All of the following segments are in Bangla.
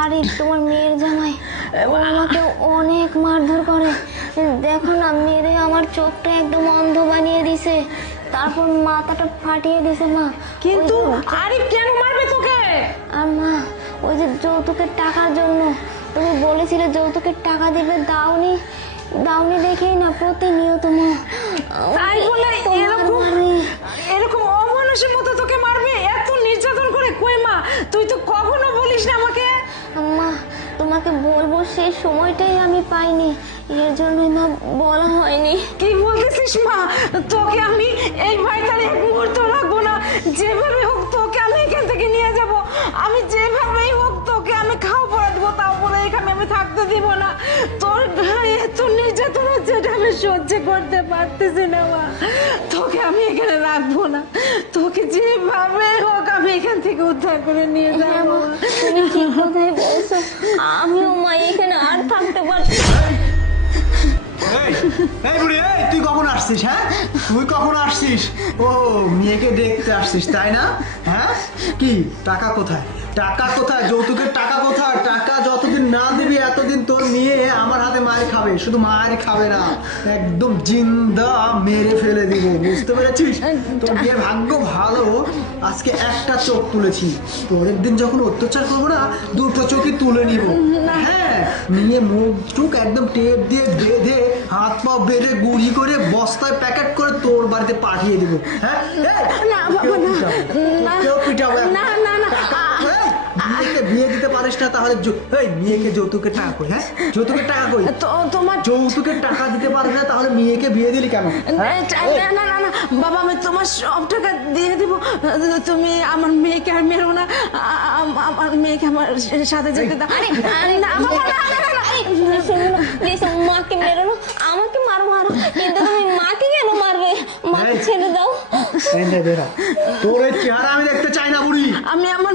আরে তোমার মেয়ের জামাই ও আমাকে অনেক মারধর করে। দেখো না মেরে আমার চোখটা একদম অন্ধ বানিয়ে দিছে। তারপর মাথাটা ফাটিয়ে দিছে মা। কিন্তু আরে কেন মারবে তোকে? আর মা ওই যে যৌতুকের টাকার জন্য। তুমি বলেছিলে যৌতুকের টাকা দিবে দাওনি। দাওনি দেখেই না প্রতিনিয়ত মা। তাই বলে এরকম এরকম অমানুষের মতো তোকে মারবে? এত নির্যাতন করে কই তুই তো কখনো বলিস না আমাকে। আম্মা তোমাকে বলব সেই সময়টাই আমি পাইনি। এর জন্যই মা বলা হয়নি। কি বলতেছিস মা? তোকে আমি এই বাড়িতে এক মুহূর্ত রাখব না। যেভাবে হোক তোকে আমি এখান থেকে নিয়ে যাব। আমি যেভাবেই হোক তোকে আমি খাওয়া পড়া দিব তাও বলে এখানে আমি থাকতে দিব না। তোর গায়ে এত নির্যাতন হচ্ছে আমি সহ্য করতে পারতেছি না মা। তোকে আমি এখানে রাখব না। তোকে যেভাবে হোক আমি এখান থেকে উদ্ধার করে নিয়ে হ্যাঁ যাব তুমি কথাই বলছো। আমিও মা এখানে আর থাকতে পারছি এই এই বুড়ি এই তুই কখন আসছিস হ্যাঁ? তুই কখন আসছিস? ও মেয়েকে দেখতে আসছিস তাই না? হ্যাঁ? কি টাকা কোথায়? টাকা কোথায়? যৌতুকের টাকা কোথায়? টাকা যতদিন না দিবি এতদিন তোর মেয়ে খাবে শুধু মার খাবে না একদম জিন্দা মেরে ফেলে দিব বুঝতে পেরেছিস? তোর বিয়ের ভাগ্য ভালো আজকে একটা চোখ তুলেছি। পরের দিন যখন অত্যাচার করব না দুটো চোখই তুলে নিব। হ্যাঁ নিয়ে মুখ চুখ একদম টেপ দিয়ে বেঁধে হাত পা বেঁধে গুড়ি করে বস্তায় প্যাকেট করে তোর বাড়িতে পাঠিয়ে দিব। হ্যাঁ? না, না। না। না, না। টাকা- মেয়েকে বিয়ে দিতে পারিস না তাহলে এই মেয়েকে যৌতুকের টাকা কই হ্যাঁ? যৌতুকের টাকা কই? তো তোমার যৌতুকের টাকা দিতে পারবি না তাহলে মেয়েকে বিয়ে দিলি কেন? হ্যাঁ? না না না বাবা আমি তোমার সব টাকা দিয়ে দিব। তুমি আমার মেয়েকে আর মেরো না। আমার মেয়েকে আমার সাথে যেতে দাও। আরে আরে না বাবা না না না, প্লিজ মাকে মেরো না আমাকে মারো মারো। কিন্তু তুমি মাকে কেন মারবে? মাকে ছেড়ে দাও। তোর চেহারা আমি দেখতে চাই না বুড়ি আমি আমার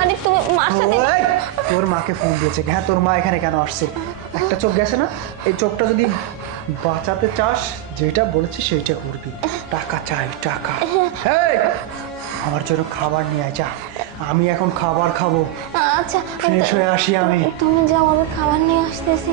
আরে তুমি মার সাথে তোর মাকে ফোন দিয়েছে। হ্যাঁ তোর মা এখানে কেন আসছে? একটা চোখ গেছে না? এই চোখটা যদি বাঁচাতে চাস যেটা বলেছিস সেইটা করবি। টাকা চাই টাকা। আমার জন্য খাবার নিয়ে আয় যা। আমি এখন খাবার খাব। আচ্ছা ফ্রেশ হয়ে আসি আমি। তুমি যাও আমি খাবার নিয়ে আসতেছি।